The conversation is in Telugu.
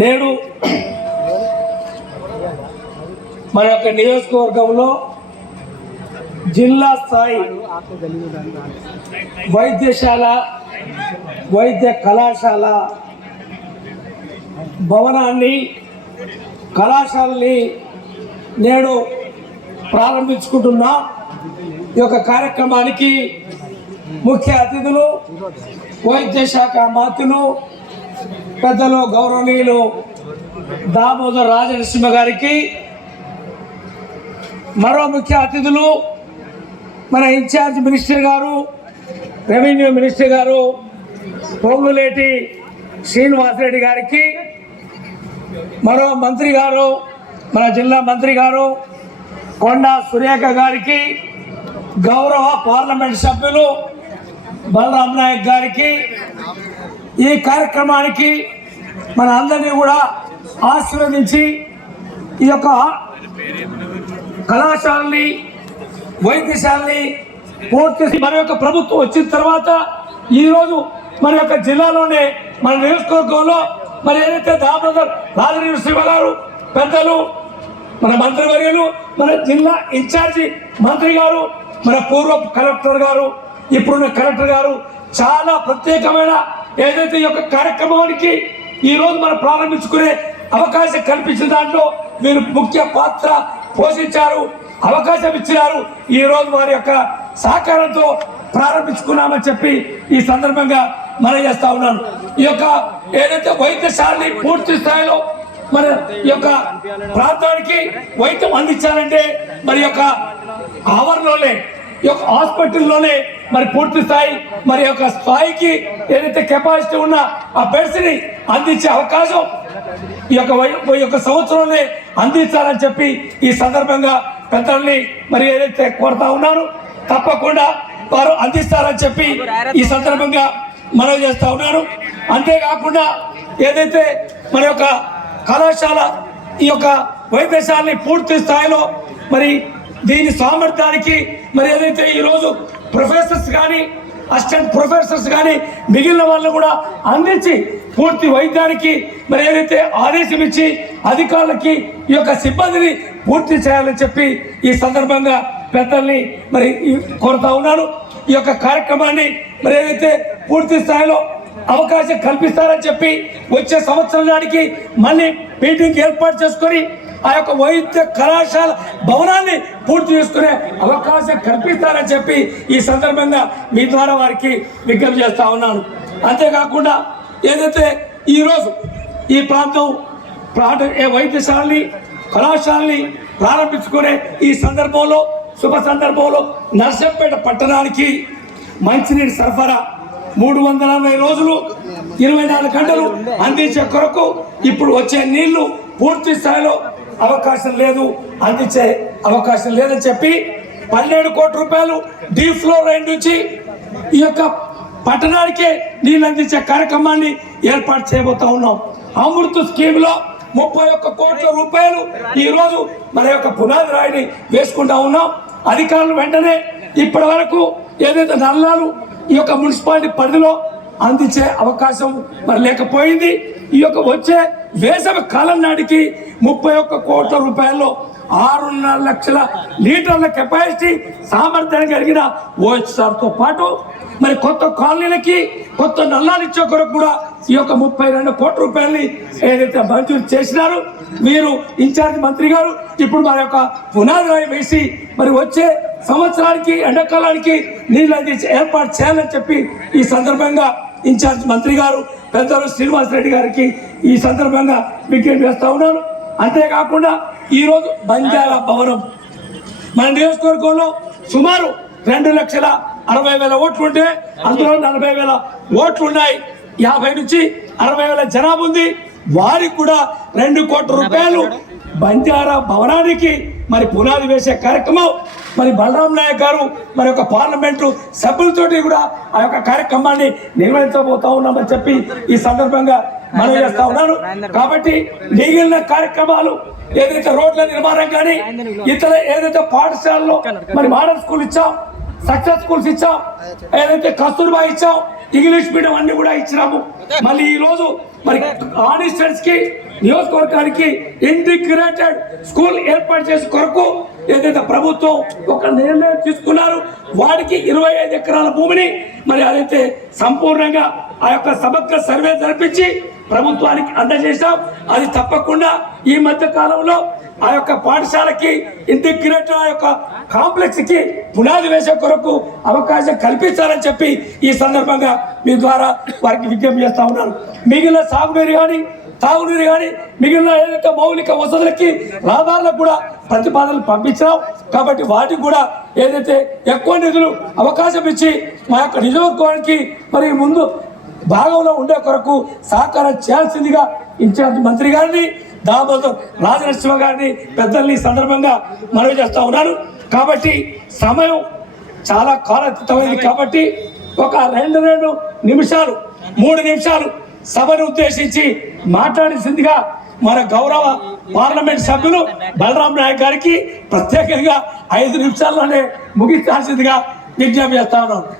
నేడు మన యొక్క నియోజకవర్గంలో జిల్లా స్థాయి వైద్యశాల వైద్య కళాశాల భవనాన్ని కళాశాలని నేడు ప్రారంభించుకుంటున్నాం. ఈ యొక్క కార్యక్రమానికి ముఖ్య అతిథులు వైద్య శాఖ మంత్రులు పెద్దలు గౌరవనీయులు దామోదర్ రాజనరసింహ గారికి, మరో ముఖ్య అతిథులు మన ఇన్ఛార్జ్ మినిస్టర్ గారు, రెవెన్యూ మినిస్టర్ గారు పొంగులేటి శ్రీనివాసరెడ్డి గారికి, మరో మంత్రి గారు మన జిల్లా మంత్రి గారు కొండా సురేఖ గారికి, గౌరవ పార్లమెంట్ సభ్యులు బలరాం నాయక్ గారికి, ఈ కార్యక్రమానికి మన అందరినీ కూడా ఆశీర్వదించి ఈ యొక్క కళాశాలని వైద్యశాలని పూర్తి మన యొక్క ప్రభుత్వం వచ్చిన తర్వాత ఈరోజు మన యొక్క జిల్లాలోనే మన నియోజకవర్గంలో మరి ఏదైతే దామోదర్ రాజనరసింహ గారు పెద్దలు, మన మంత్రివర్యులు, మన జిల్లా ఇన్ఛార్జి మంత్రి గారు, మన పూర్వ కలెక్టర్ గారు, ఇప్పుడున్న కలెక్టర్ గారు చాలా ప్రత్యేకమైన ఏదైతే ఈ యొక్క కార్యక్రమానికి ఈరోజు మనం ప్రారంభించుకునే అవకాశం కల్పించిన దాంట్లో మీరు ముఖ్య పాత్ర పోషించారు, అవకాశం ఇచ్చినారు. ఈరోజు వారి యొక్క సహకారంతో ప్రారంభించుకున్నామని చెప్పి ఈ సందర్భంగా మనం చేస్తా ఉన్నాను. ఈ యొక్క ఏదైతే వైద్యశాలని పూర్తి స్థాయిలో మన ఈ యొక్క ప్రాంతానికి వైద్యం అందించాలంటే మరి యొక్క ఆవరణలోనే ఈ యొక్క హాస్పిటల్లోనే మరి పూర్తి స్థాయి మరి యొక్క స్థాయికి ఏదైతే కెపాసిటీ ఉన్న ఆ బెడ్స్ ని అందించే అవకాశం ఈ యొక్క సంవత్సరంలోనే అందించాలని చెప్పి ఈ సందర్భంగా పెద్దల్ని మరి ఏదైతే కోరుతా ఉన్నారో తప్పకుండా వారు అందిస్తారని చెప్పి ఈ సందర్భంగా మనవి చేస్తా ఉన్నారు. అంతేకాకుండా ఏదైతే మన యొక్క కళాశాల ఈ యొక్క వైద్యశాలని పూర్తి స్థాయిలో మరి దీని సామర్థ్యానికి మరి ఏదైతే ఈరోజు ప్రొఫెసర్స్ కానీ అసిస్టెంట్ ప్రొఫెసర్స్ కానీ మిగిలిన వాళ్ళు కూడా అందించి పూర్తి వైద్యానికి మరి ఏదైతే ఆదేశం ఇచ్చి అధికారులకి ఈ యొక్క సిబ్బందిని పూర్తి చేయాలని చెప్పి ఈ సందర్భంగా పెద్దల్ని మరి కోరుతా ఉన్నాను. ఈ యొక్క కార్యక్రమాన్ని మరి ఏదైతే పూర్తి స్థాయిలో అవకాశం కల్పిస్తారని చెప్పి వచ్చే సంవత్సరం నాటికి మళ్ళీ మీటింగ్ ఏర్పాటు చేసుకొని ఆ యొక్క వైద్య కళాశాల భవనాన్ని పూర్తి చేసుకునే అవకాశం కల్పిస్తారని చెప్పి ఈ సందర్భంగా మీ ద్వారా వారికి విజ్ఞప్తి చేస్తా ఉన్నాను. అంతేకాకుండా ఏదైతే ఈరోజు ఈ ప్రాంతం వైద్యశాలని కళాశాలని ప్రారంభించుకునే ఈ సందర్భంలో శుభ సందర్భంలో నర్సంపేట పట్టణానికి మంచినీటి సరఫరా 340 రోజులు 24 గంటలు అందించే కొరకు ఇప్పుడు వచ్చే నీళ్లు పూర్తి స్థాయిలో అవకాశం లేదు, అందించే అవకాశం లేదని చెప్పి 12 కోట్ల రూపాయలు డీ ఫ్లోరైడ్ నుంచి ఈ యొక్క పట్టణానికే నీళ్ళు అందించే కార్యక్రమాన్ని ఏర్పాటు చేయబోతా ఉన్నాం. అమృత్ స్కీమ్ లో 31 కోట్ల రూపాయలు ఈ రోజు మన యొక్క పునాది రాయిని వేసుకుంటా ఉన్నాం. అధికారులు వెంటనే ఇప్పటి వరకు ఏదైతే నల్లాలు ఈ యొక్క మున్సిపాలిటీ పరిధిలో అందించే అవకాశం మరి లేకపోయింది. ఈ యొక్క వచ్చే వేసవి కాలం నాటికి 31 కోట్ల రూపాయల్లో 6.5 లక్షల లీటర్ల కెపాసిటీ సామర్థ్యం కలిగిన ఓహెచ్ఆర్తో పాటు మరి కొత్త కాలనీలకి కొత్త నల్లాలు ఇచ్చే కొరకు కూడా ఈ యొక్క 32 కోట్ల రూపాయలని ఏదైతే మంజూరు చేసినారు మీరు ఇన్ఛార్జ్ మంత్రి గారు ఇప్పుడు మన యొక్క పునాది రాయి వేసి మరి వచ్చే సంవత్సరానికి ఎండాకాలానికి నీళ్ళు అందించి ఏర్పాటు చేయాలని చెప్పి ఈ సందర్భంగా ఇన్ఛార్జ్ మంత్రి గారు పెద్దలు శ్రీనివాసరెడ్డి గారికి ఈ సందర్భంగా విజ్ఞప్తి చేస్తా ఉన్నాను. అంతేకాకుండా ఈరోజు బంజారా భవనం మన నియోజకవర్గంలో సుమారు 2,60,000 ఓట్లు ఉంటే అందులో 40,000 ఓట్లు ఉన్నాయి. 50 నుంచి 60,000 జనాభా ఉంది. వారికి కూడా 2 కోట్ల రూపాయలు బంజారా భవనానికి మరి పునాది వేసే కార్యక్రమం మరి బలరాం నాయక్ గారు మరి యొక్క పార్లమెంటు సభ్యులతోటి కూడా ఆ యొక్క కార్యక్రమాన్ని నిర్వహించబోతా ఉన్నామని చెప్పి ఈ సందర్భంగా మనం చేస్తా ఉన్నాను. కాబట్టి మిగిలిన కార్యక్రమాలు ఏదైతే రోడ్ల నిర్మాణం కానీ ఇతర ఏదైతే పాఠశాలలో మరి మోడల్ స్కూల్ ఇచ్చాం, సక్సెస్ స్కూల్స్ ఇచ్చాం, ఏదైతే కస్తూర్బా ఇచ్చాం, ఇంగ్లీష్ మీడియం అన్ని కూడా ఇచ్చినాము. మళ్ళీ ఈ రోజు మరి ఆనిస్టెంట్స్ కి నియోజకవర్గానికి ఇంటిగ్రేటెడ్ స్కూల్ ఏర్పాటు చేసే కొరకు ఏదైతే ప్రభుత్వం ఒక నిర్ణయం తీసుకున్నారు, వాడికి 25 ఎకరాల భూమిని మరి అదైతే సంపూర్ణంగా ఆ యొక్క సమగ్ర సర్వే జరిపించి ప్రభుత్వానికి అందజేశాం. అది తప్పకుండా ఈ మధ్య కాలంలో ఆ యొక్క పాఠశాలకి ఇంటిగ్రేటెడ్ ఆ యొక్క కాంప్లెక్స్ కి పునాది వేసే కొరకు అవకాశం కల్పించాలని చెప్పి ఈ సందర్భంగా మీ ద్వారా వారికి విజ్ఞప్తి చేస్తా ఉన్నాను. మిగిలిన సాగునీరు కానీ తాగునీరు కానీ మిగిలిన ఏదైతే మౌలిక వసతులకి రహదారులకు కూడా ప్రతిపాదనలు పంపించాం. కాబట్టి వాటికి కూడా ఏదైతే ఎక్కువ నిధులు అవకాశం ఇచ్చి మా యొక్క నియోజకవర్గానికి మరి ముందు భాగంలో ఉండే కొరకు సహకారం చేయాల్సిందిగా ఇన్ఛార్జ్ మంత్రి గారిని దామోదర్ రాజనరసింహ గారిని పెద్దల్ని సందర్భంగా మనవి చేస్తా ఉన్నాను. కాబట్టి సమయం చాలా కాలతీతమైంది కాబట్టి ఒక 2 నిమిషాలు 3 నిమిషాలు సభను ఉద్దేశించి మాట్లాడాల్సిందిగా మన గౌరవ పార్లమెంట్ సభ్యులు బలరాం నాయక్ గారికి ప్రత్యేకంగా 5 నిమిషాల్లోనే ముగించాల్సిందిగా విజ్ఞప్తి చేస్తా ఉన్నాను.